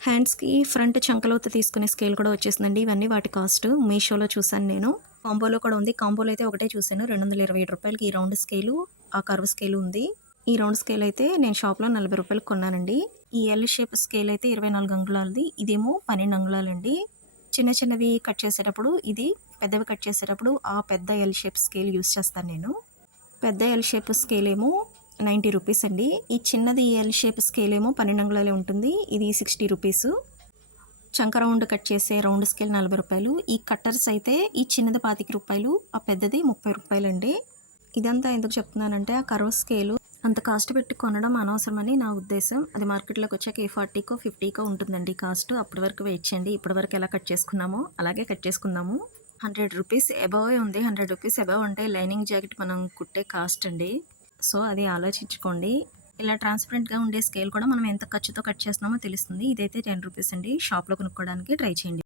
హ్యాండ్స్‌కి ఫ్రంట్ చంకలోత తీసుకునే స్కేల్ కూడా వచ్చేసిందండి. ఇవన్నీ వాటి కాస్ట్ మీషోలో చూసాను నేను. కాంబోలో కూడా ఉంది. కాంబోలో అయితే ఒకటే చూసాను. రూ. 227కి ఈ రౌండ్ స్కేలు, ఆ కర్వ్ స్కేలు ఉంది. ఈ రౌండ్ స్కేల్ అయితే నేను షాప్‌లో రూ. 40కి కొన్నానండి. ఈ ఎల్ షేప్ స్కేల్ అయితే 24 అంగుళాలది. ఇదేమో 12 అంగుళాలండి. చిన్న చిన్నవి కట్ చేసేటప్పుడు ఇది, పెద్దవి కట్ చేసేటప్పుడు ఆ పెద్ద ఎల్ షేప్ స్కేల్ యూజ్ చేస్తాను నేను. పెద్ద ఎల్ షేప్ స్కేల్ ఏమో ₹90 అండి. ఈ చిన్నది ఎల్ షేప్ స్కేల్ ఏమో 12 అంగుళాలే ఉంటుంది. ఇది ₹60. చంక రౌండ్ కట్ చేసే రౌండ్ స్కేల్ ₹40. ఈ కట్టర్స్ అయితే ఈ చిన్నది ₹25, ఆ పెద్దది ₹30 అండి. ఇదంతా ఎందుకు చెప్తున్నానంటే ఆ కర్వ్ స్కేలు అంత కాస్ట్ పెట్టి కొనడం అనవసరమని నా ఉద్దేశం. అది మార్కెట్లోకి వచ్చాక ఏ 40కో 50కో ఉంటుందండి కాస్ట్. అప్పటి వరకు వెయిట్ చేయండి. ఇప్పటి వరకు ఎలా కట్ చేసుకున్నామో అలాగే కట్ చేసుకుందాము. ₹100 అబోవే ఉంది. ₹100 అబోవ్ అంటే లైనింగ్ జాకెట్ మనం కుట్టే కాస్ట్ అండి. సో అది ఆలోచించుకోండి. ఇలా ట్రాన్స్పరెంట్గా ఉండే స్కేల్ కూడా మనం ఎంత ఖర్చుతో కట్ చేస్తున్నామో తెలుస్తుంది. ఇదైతే ₹10 అండి. షాప్లో కొనుక్కోవడానికి ట్రై చేయండి.